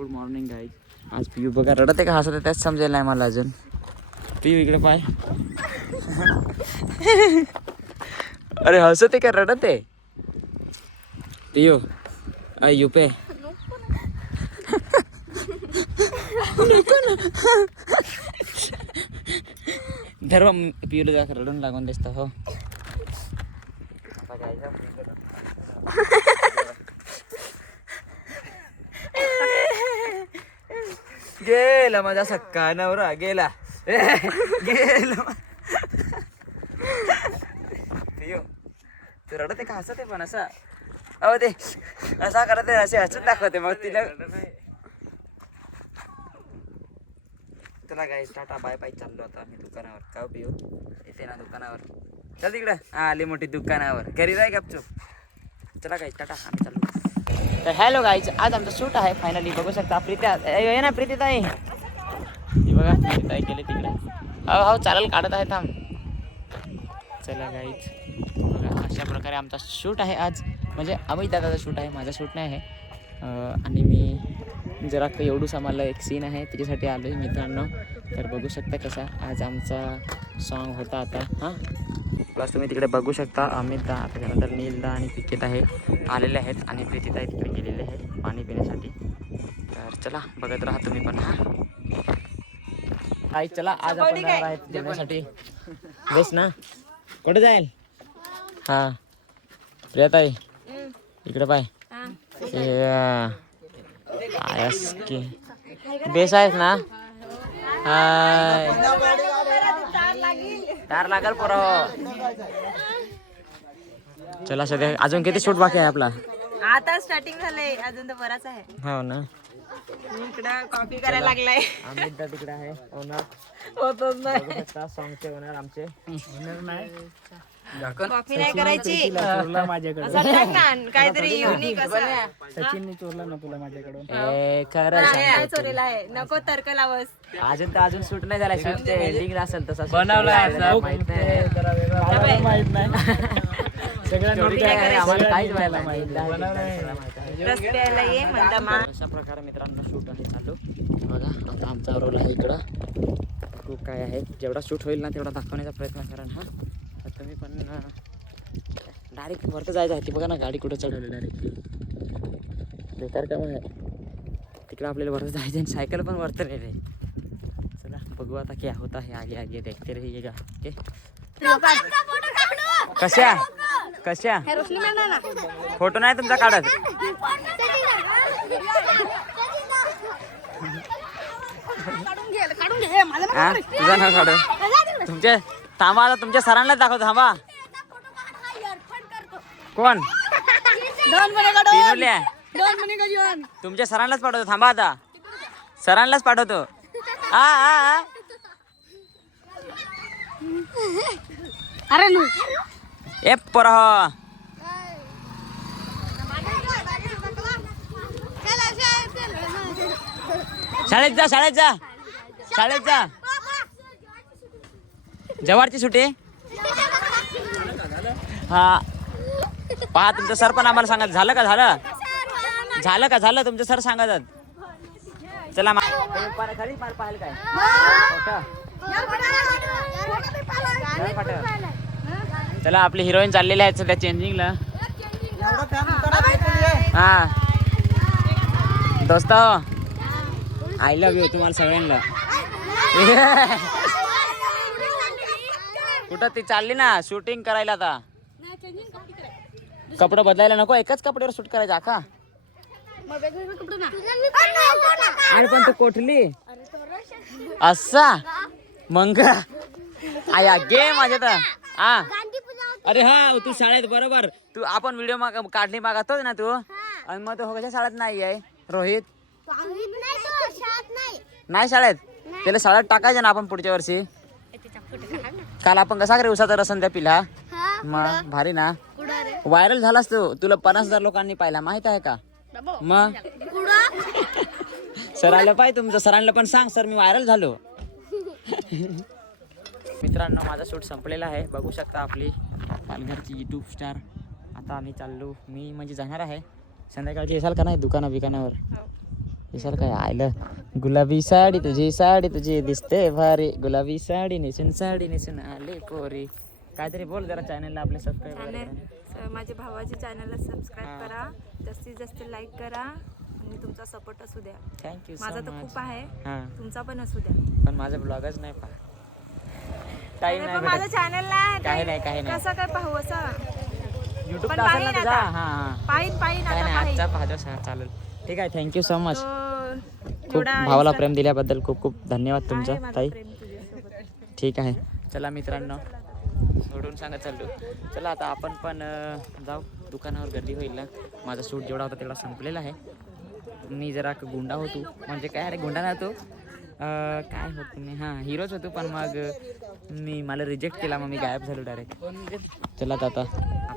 Good morning guys आज पियू बघा रडत आहे का? हसत आहे त्याच समजेल नाही मला अजून. पियू इकडे पाय. अरे हसत आहे का? रडत आहे. पियू अय युपे धर्म पियूला जा रडून लागून दिसतं हो आता जायचं गेला माझा सक्का नवरा गेला. गेला तू रडते का? हसत पण असा. अहो ते असा करत असे हसत दाखवते मग तिला. तुला काय टाटा बाय बाय चाललो आता आम्ही दुकानावर. का पिऊ येते ना दुकानावर. चल तिकडं. हा आली मोठी दुकानावर. घरी जाय गपचूप. चला काय टाटा आम्ही चाललो. तर हॅलो गाईज आज आमचं शूट आहे फायनली बघू शकता प्रीत्या ये ना प्रीती ताई. ती बघा प्रीती ताई गेली तिकडे. हो हो चालेल काढत आहे थांब. चला गाईज बघा अशा प्रकारे आमचा शूट आहे आज. म्हणजे अमित दादाचा शूट आहे माझा शूट नाही आहे. आणि मी जरा एवढूसा मला एक सीन आहे त्याच्यासाठी आलो आहे मित्रांनो. तर बघू शकता कसा आज आमचा सॉन्ग होता आता. हां? प्लस तुम्ही तिकडे बघू शकता अमित दा आता त्यानंतर नीलदा आणि पिकेत आहे. आलेले आहेत आणि प्रीतीताई तिकडे गेलेले आहेत पाणी पिण्यासाठी. तर चला बघत राहा तुम्ही पण हां? आई चला आज आपण जाणार आहेत जेवणासाठी. बेस ना. कुठे जाईल? हां. प्रियाताई इकडे पाय. आयस की बेस आहेस ना? हाय. तार लागल पोरा. चला सध्या अजून किती शूट बाकी आहे आपला? आता स्टार्टिंग झालंय. अजून तर बराच आहे. हो ना. इकडं करायला लागलाय. अमित दा तिकडे आहे. ओनर होतच नाही. बघू शकता सॉंगचे ओनर आमचे. कॉपी नाही. करायची. काहीतरी युनिक असं. ए खरं चोरीला आहे. नको तर्क लावस. अजून तर अजून शूट नाही झाला शूटचे एंडिंग असेल तसा. बनवला नाही. माहीत नाही. अशा प्रकारे मित्रांनो शूट आहे चालू. बघा आता आमचा रोल आहे इकडं. खूप काय आहे. जेवढा शूट होईल ना तेवढा दाखवण्याचा प्रयत्न करा हा तर तुम्ही पण डायरेक्ट वरती जायचं आहे. ती बघा ना गाडी कुठं चढवली डायरेक्टली बेकार काम आहे. तिकडे आपल्याला वरती जायचं आणि सायकल पण वरती रे रे चला बघू आता क्या होता है आगे आगे देखते रहिएगा. ओके कशा? कशा? फोटो नाही तुमचा काढत? हा? तुझा नाव काढ. तुमचे थांबा आता तुमच्या सरांना दाखवतो थांबा. कोण? पिनुल्या. तुमच्या सरांनाच पाठवतो थांबा आता. सरांनाच पाठवतो. हा हा अरे ए पोरा शाळेत जा शाळेत जा. शाळेत जा. जवारची सुट्टी? हा. पहा तुमचं सर पण आम्हाला सांगत झालं का झालं? झालं का झालं? तुमचं सर सांगतात. चला मा- खाली मार पाहायला काय? खोटं? काय पाठव? चला आपली हिरोईन चाललेली आहेत सध्या चेंजिंगला हा. दोस्त आय लव्ह यू तुम्हाला सगळ्यांना. कुठं ती चालली ना शूटिंग करायला आता. कपडे बदलायला नको एकच कपड्यावर शूट करायचा का आणि पण तू कोठली? असा. मंग. आया गे माझ्या तर. हा. अरे हा तू शाळेत बरोबर. तू आपण व्हिडिओ माग काढली मागतोच ना तू? आणि मग तो कशा शाळेत नाही आहे रोहित नाही. शाळेत? त्याला शाळेत टाकायचं ना आपण पुढच्या वर्षी. काल आपण कसा करे उसाचा रसन त्या पिला मग भारी ना? व्हायरल झालास तू. तुला पन्नास हजार लोकांनी पाहिला. माहीत आहे का? मग? सरांना पाहिजे तुमचं. सरांना पण सांग. सर मी व्हायरल झालो. मित्रांनो माझा शूट संपलेला आहे. बघू शकता आपली. पालघरची युट्यूब स्टार आता आम्ही चाललो. मी म्हणजे जाणार आहे. संध्याकाळची येसाल का नाही? दुकाना बिकानावर. विसर काय? आयलं. गुलाबी साडी तुझी साडी तुझी दिसते भारी. गुलाबी साडी नेसून साडी नेसून आले पोरी. काहीतरी बोल जरा चॅनलला आपले सबस्क्राईब माझ्या भावाच्या चॅनलला सबस्क्राईब हा. करा. जास्तीत जास्त लाईक करा. आणि तुमचा सपोर्ट असू द्या. थँक्यू माझा तर खूप आहे. हां. तुमचा पण असू द्या. पण माझा ब्लॉगच नाही पहा अरे नाही पण माझा भेटत चॅनल काही नाही काही नाही. कसं काय पाहू असं? युट्यूब पण असेल ना पाहीन तुझा? आता. हां. पाहिन पाहिन काय आता नाही पाहिन. आजचा पाहतोस चालेल. ठीक आहे थँक्यू सो मच तो खूप भावाला प्रेम दिल्याबद्दल खूप खूप धन्यवाद आहे तुमचा माझं ताई. प्रेम तुझ्यासोबत. ठीक आहे. चला मित्रांनो सोडून सांगा चाललो चला आता आपण पण अं, जाऊ. दुकानावर गर्दी होईल ना. माझा सूट जेवढा होता तेवढा संपलेला आहे. मी जरा गुंडा होतो. म्हणजे काय अरे गुंडा नव्हतो काय होतो मी हां हिरोच होतो पण मग मी मला रिजेक्ट केला मग मी गायब झालो डायरेक्ट चला आता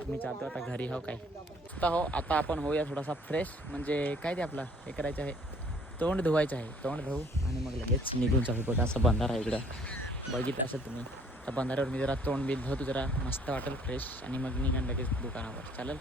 मी जातो आता घरी हो काय? आता हो आता आपण होऊया थोडासा फ्रेश म्हणजे काय ते आपला? हे करायचं आहे. तोंड धुवायचं आहे. तोंड धुवू आणि मग लगेच निघून जाऊ. बघा असं बंधारा आहे इकडं. बघितलं असं तुम्ही. त्या बंधाऱ्यावर मी जरा तोंड बीत धुवतो जरा. मस्त वाटेल फ्रेश आणि मग निघान लगेच दुकानावर. चालेल?